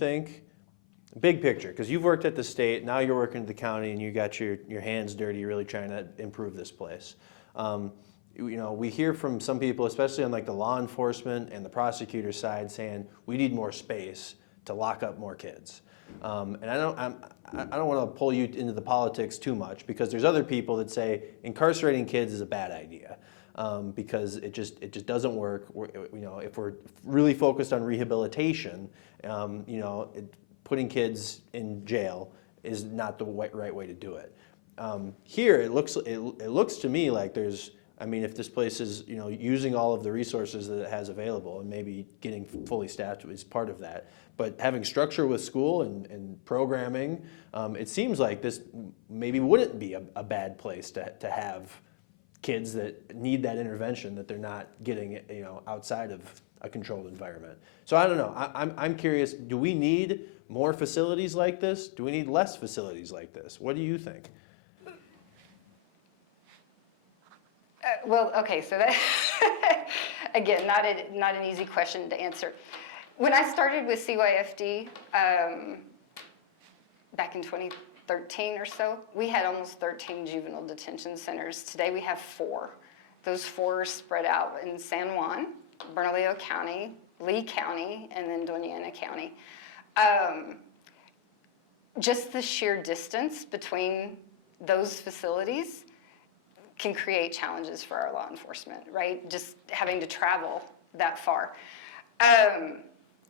think, big picture, because you've worked at the state, now you're working at the county, and you got your hands dirty, really trying to improve this place. You know, we hear from some people, especially on like the law enforcement and the prosecutor side, saying we need more space to lock up more kids. And I don't want to pull you into the politics too much, because there's other people that say incarcerating kids is a bad idea, because it just doesn't work. You know, if we're really focused on rehabilitation, you know, putting kids in jail is not the right way to do it. Here, it looks to me like there's, I mean, if this place is, you know, using all of the resources that it has available, and maybe getting fully staffed is part of that, but having structure with school and programming, it seems like this maybe wouldn't be a bad place to have kids that need that intervention that they're not getting, you know, outside of a controlled environment. So I don't know. I'm curious. Do we need more facilities like this? Do we need less facilities like this? What do you think? Well, okay, so that, again, not an easy question to answer. When I started with CYFD back in 2013 or so, we had almost 13 juvenile detention centers. Today we have 4. Those 4 are spread out in San Juan, Bernalillo County, Lee County, and then Doña County. Just the sheer distance between those facilities can create challenges for our law enforcement, right? Just having to travel that far.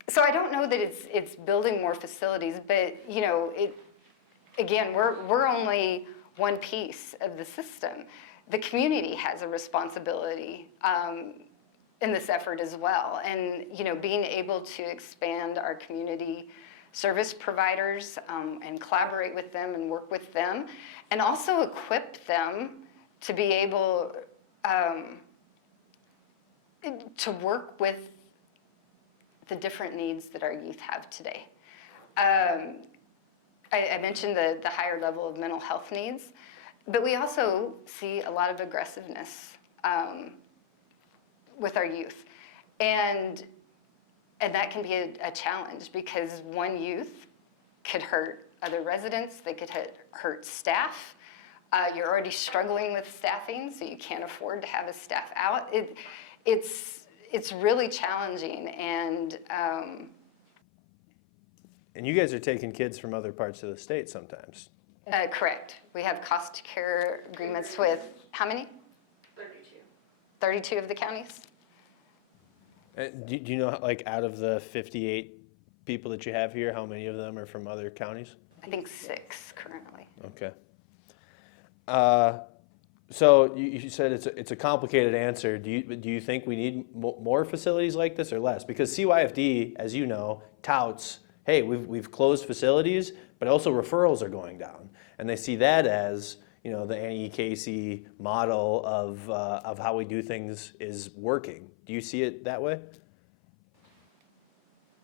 So I don't know that it's building more facilities, but you know, again, we're only one piece of the system. The community has a responsibility in this effort as well, and you know, being able to expand our community service providers and collaborate with them and work with them, and also equip them to be able to work with the different needs that our youth have today. I mentioned the higher level of mental health needs, but we also see a lot of aggressiveness with our youth. And that can be a challenge, because one youth could hurt other residents, they could hurt staff. You're already struggling with staffing, so you can't afford to have a staff out. It's really challenging, and you guys are taking kids from other parts of the state sometimes. Correct. We have cost care agreements with how many? 32. 32 of the counties. Do you know, like, out of the 58 people that you have here, how many of them are from other counties? I think 6 currently. Okay. So you said it's a complicated answer. Do you think we need more facilities like this or less? Because CYFD, as you know, touts, hey, we've closed facilities, but also referrals are going down, and they see that as, you know, the Annie Casey model of how we do things is working. Do you see it that way?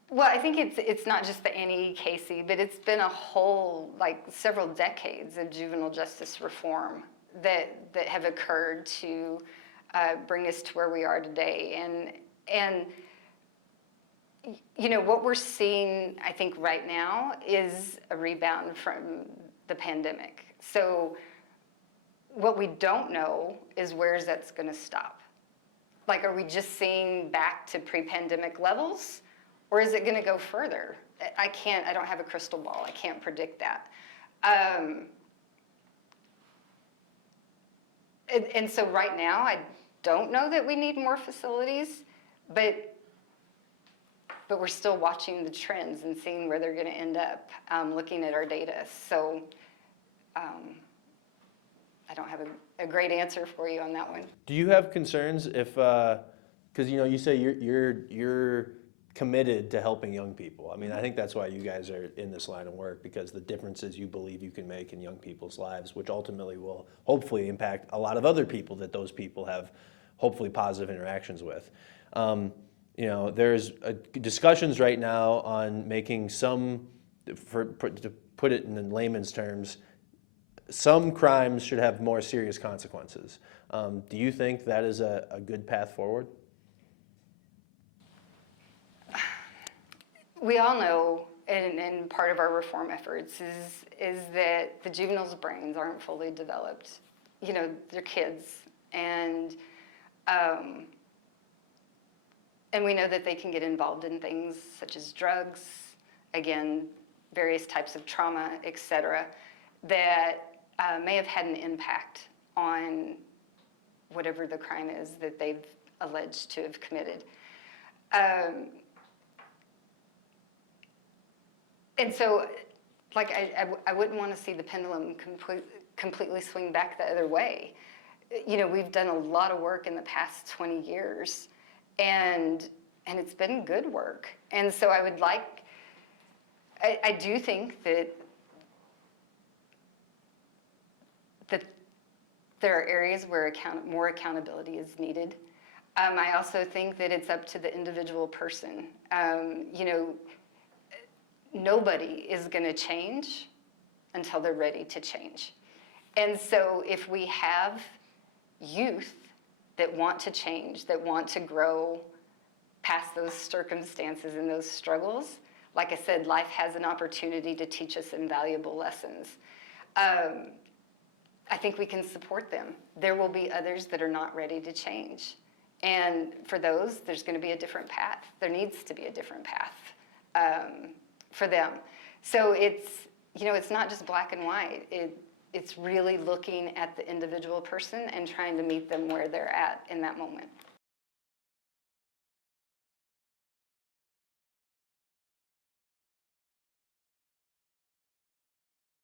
Well, I think it's not just the Annie Casey, but it's been a whole, like, several decades of juvenile justice reform that have occurred to bring us to where we are today. And you know, what we're seeing, I think, right now is a rebound from the pandemic. So what we don't know is where that's going to stop. Like, are we just seeing back to pre-pandemic levels? Or is it going to go further? I don't have a crystal ball. I can't predict that. And so right now, I don't know that we need more facilities, but we're still watching the trends and seeing where they're going to end up, looking at our data. So I don't have a great answer for you on that one. Do you have concerns if, because you know, you say you're committed to helping young people. I mean, I think that's why you guys are in this line of work, because the differences you believe you can make in young people's lives, which ultimately will hopefully impact a lot of other people that those people have hopefully positive interactions with. You know, there's discussions right now on making some, to put it in layman's terms, some crimes should have more serious consequences. Do you think that is a good path forward? We all know and part of our reform efforts is that the juveniles' brains aren't fully developed. You know, they're kids, and we know that they can get involved in things such as drugs, again, various types of trauma, et cetera, that may have had an impact on whatever the crime is that they've alleged to have committed. And so, like, I wouldn't want to see the pendulum completely swing back the other way. You know, we've done a lot of work in the past 20 years, and it's been good work. And so I would like, I do think that there are areas where more accountability is needed. I also think that it's up to the individual person. You know, nobody is going to change until they're ready to change. And so if we have youth that want to change, that want to grow past those circumstances and those struggles, like I said, life has an opportunity to teach us invaluable lessons. I think we can support them. There will be others that are not ready to change. And for those, there's going to be a different path. There needs to be a different path for them. So it's, you know, it's not just black and white. It's really looking at the individual person and trying to meet them where they're at in that moment.